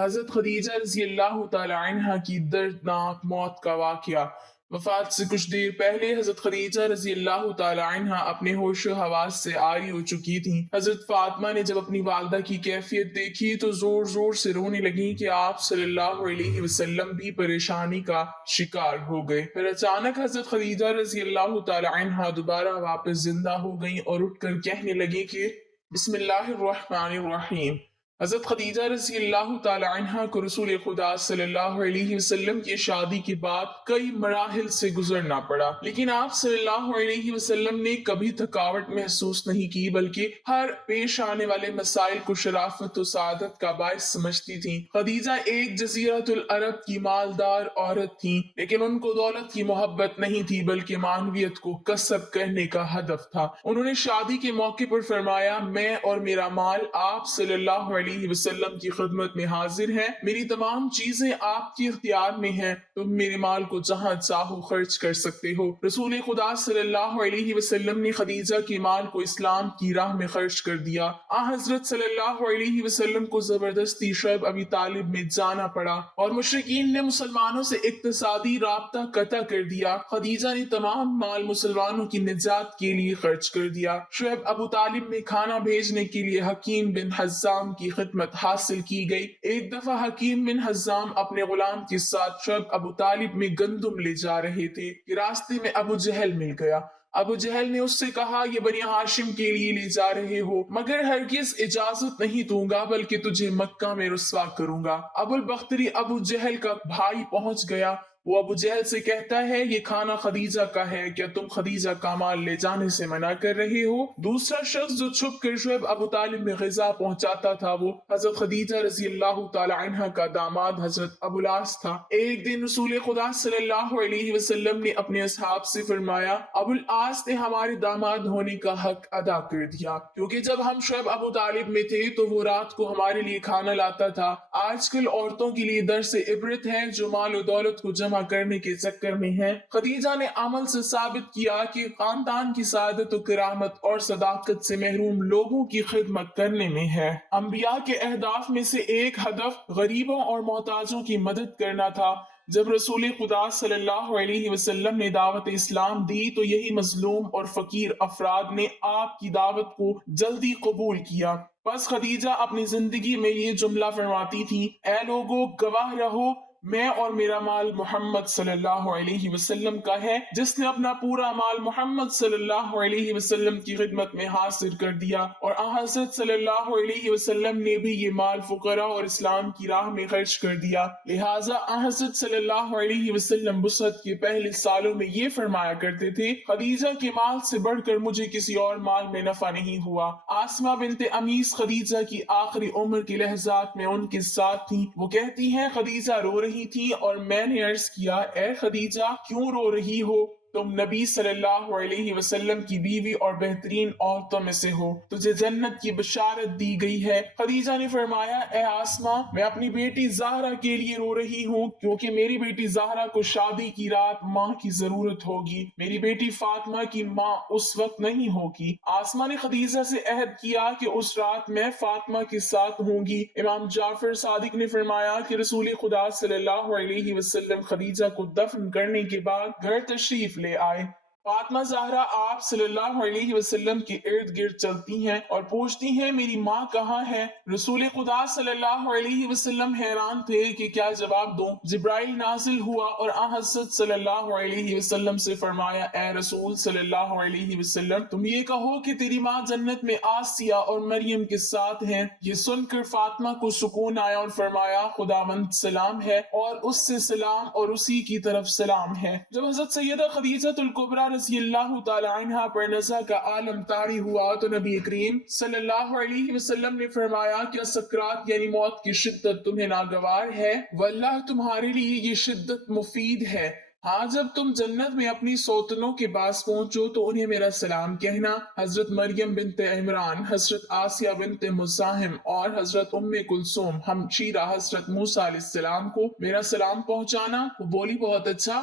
حضرت خدیجہ رضی اللہ تعالی عنہا کی دردناک موت کا واقعہ۔ وفات سے کچھ دیر پہلے حضرت خدیجہ رضی اللہ تعالی عنہا اپنے ہوش و حواس سے عاری ہو چکی تھیں۔ حضرت فاطمہ نے جب اپنی والدہ کی کیفیت دیکھی تو زور زور سے رونے لگیں کہ آپ صلی اللہ علیہ وسلم بھی پریشانی کا شکار ہو گئے۔ پھر اچانک حضرت خدیجہ رضی اللہ تعالی عنہا دوبارہ واپس زندہ ہو گئیں اور اٹھ کر کہنے لگے کہ بسم اللہ الرحمن الرحیم۔ حضرت خدیجہ رضی اللہ تعالی عنہا کو رسول خدا صلی اللہ علیہ وسلم کی شادی کے بعد کئی مراحل سے گزرنا پڑا، لیکن آپ صلی اللہ علیہ وسلم نے کبھی تھکاوٹ محسوس نہیں کی، بلکہ ہر پیش آنے والے مسائل کو شرافت و سعادت کا باعث سمجھتی تھیں۔ خدیجہ ایک جزیرۃ العرب کی مالدار عورت تھیں، لیکن ان کو دولت کی محبت نہیں تھی بلکہ معنویت کو کسب کرنے کا ہدف تھا۔ انہوں نے شادی کے موقع پر فرمایا، میں اور میرا مال آپ صلی اللہ علیہ وسلم کی خدمت میں حاضر ہیں، میری تمام چیزیں آپ کے اختیار میں ہیں، تم میرے مال کو جہاں چاہو خرچ کر سکتے ہو۔ رسول خدا صلی اللہ علیہ وسلم نے خدیجہ کے مال کو اسلام کی راہ میں خرچ کر دیا۔ حضرت صلی اللہ علیہ وسلم کو زبردستی شعیب ابی طالب میں جانا پڑا اور مشرکین نے مسلمانوں سے اقتصادی رابطہ قطع کر دیا۔ خدیجہ نے تمام مال مسلمانوں کی نجات کے لیے خرچ کر دیا۔ شعیب ابو طالب میں کھانا بھیجنے کے لیے حکیم بن حزام کی خدمت حاصل کی گئی۔ ایک دفعہ حکیم بن حزام اپنے غلام کے ساتھ شعیب ابو طالب میں گندم لے جا رہے تھے کہ راستے میں ابو جہل مل گیا۔ ابو جہل نے اس سے کہا، یہ بنی ہاشم کے لیے لے جا رہے ہو، مگر ہرگز اجازت نہیں دوں گا بلکہ تجھے مکہ میں رسوا کروں گا۔ ابو البختری ابو جہل کا بھائی پہنچ گیا۔ وہ ابو جہل سے کہتا ہے، یہ کھانا خدیجہ کا ہے، کیا تم خدیجہ کا مال لے جانے سے منع کر رہے ہو؟ دوسرا شخص جو چھپ کر شعیب ابو طالب میں غذا پہنچاتا تھا وہ حضرت خدیجہ رضی اللہ تعالی عنہا کا داماد حضرت ابو العاص تھا۔ ایک دن رسول خدا صلی اللہ علیہ وسلم نے اپنے اصحاب سے فرمایا، ابو العاص نے ہمارے داماد ہونے کا حق ادا کر دیا، کیونکہ جب ہم شعیب ابو طالب میں تھے تو وہ رات کو ہمارے لیے کھانا لاتا تھا۔ آج کل عورتوں کے لیے درس عبرت ہے جو مال و دولت کو جمع کرنے کے چکر میں ہیں۔ خدیجہ نے عمل سے ثابت کیا کہ خاندان کی سعادت و کرامت اور صداقت سے محروم لوگوں کی خدمت کرنے میں ہے۔ انبیاء کے اہداف میں سے ایک ہدف غریبوں اور محتاجوں کی مدد کرنا تھا۔ جب رسول خدا صلی اللہ علیہ وسلم نے دعوت اسلام دی تو یہی مظلوم اور فقیر افراد نے آپ کی دعوت کو جلدی قبول کیا۔ بس خدیجہ اپنی زندگی میں یہ جملہ فرماتی تھی، اے لوگو گواہ رہو، میں اور میرا مال محمد صلی اللہ علیہ وسلم کا ہے۔ جس نے اپنا پورا مال محمد صلی اللہ علیہ وسلم کی خدمت میں حاصل کر دیا اور حضرت صلی اللہ علیہ وسلم نے بھی یہ مال فقراء اور اسلام کی راہ میں خرچ کر دیا۔ لہٰذا حضرت صلی اللہ علیہ وسلم وصیت کے پہلے سالوں میں یہ فرمایا کرتے تھے، خدیجہ کے مال سے بڑھ کر مجھے کسی اور مال میں نفع نہیں ہوا۔ آسمہ بنت امیس خدیجہ کی آخری عمر کے لحظات میں ان کے ساتھ تھی۔ وہ کہتی ہیں، خدیجہ رو رہی تھی اور میں نے عرض کیا، اے خدیجہ کیوں رو رہی ہو؟ تم نبی صلی اللہ علیہ وسلم کی بیوی اور بہترین عورتوں میں سے ہو، تجھے جنت کی بشارت دی گئی ہے۔ خدیجہ نے فرمایا، اے آسمہ، میں اپنی بیٹی زہرا کے لیے رو رہی ہوں، کیونکہ میری بیٹی زہرا کو شادی کی رات ماں کی ضرورت ہوگی، میری بیٹی فاطمہ کی ماں اس وقت نہیں ہوگی۔ آسمہ نے خدیجہ سے عہد کیا کہ اس رات میں فاطمہ کے ساتھ ہوں گی۔ امام جعفر صادق نے فرمایا کہ رسول خدا صلی اللہ علیہ وسلم خدیجہ کو دفن کرنے کے بعد گھر تشریف لے آئے۔ فاطمہ زہرا آپ صلی اللہ علیہ وسلم کے ارد گرد چلتی ہیں اور پوچھتی ہیں، میری ماں کہاں ہے؟ رسول خدا صلی اللہ علیہ وسلم حیران تھے کہ کیا جواب دوں۔ جبرائیل نازل ہوا اور حضرت صلی اللہ علیہ وسلم سے فرمایا، اے رسول صلی اللہ علیہ وسلم، تم یہ کہو کہ تیری ماں جنت میں آسیہ اور مریم کے ساتھ ہیں۔ یہ سن کر فاطمہ کو سکون آیا اور فرمایا، خداوند سلام ہے اور اس سے سلام اور اسی کی طرف سلام ہے۔ جب حضرت سیدہ خدیجہ الکبریٰ رضی اللہ تعالی عنہا پر نزع کا عالم طاری ہوا تو نبی کریم صلی اللہ علیہ وسلم نے فرمایا، کیا سکرات یعنی موت کی شدت تمہیں ناگوار ہے؟ واللہ تمہارے لیے یہ شدت مفید ہے۔ ہاں، جب تم جنت میں اپنی سوتنوں کے پاس پہنچو تو انہیں میرا سلام کہنا۔ حضرت مریم بنت عمران، حضرت آسیہ بنت مزاحم اور حضرت ام کلثوم ہمشیرہ حضرت موسیٰ علیہ السلام کو میرا سلام پہنچانا۔ وہ بولی، بہت اچھا،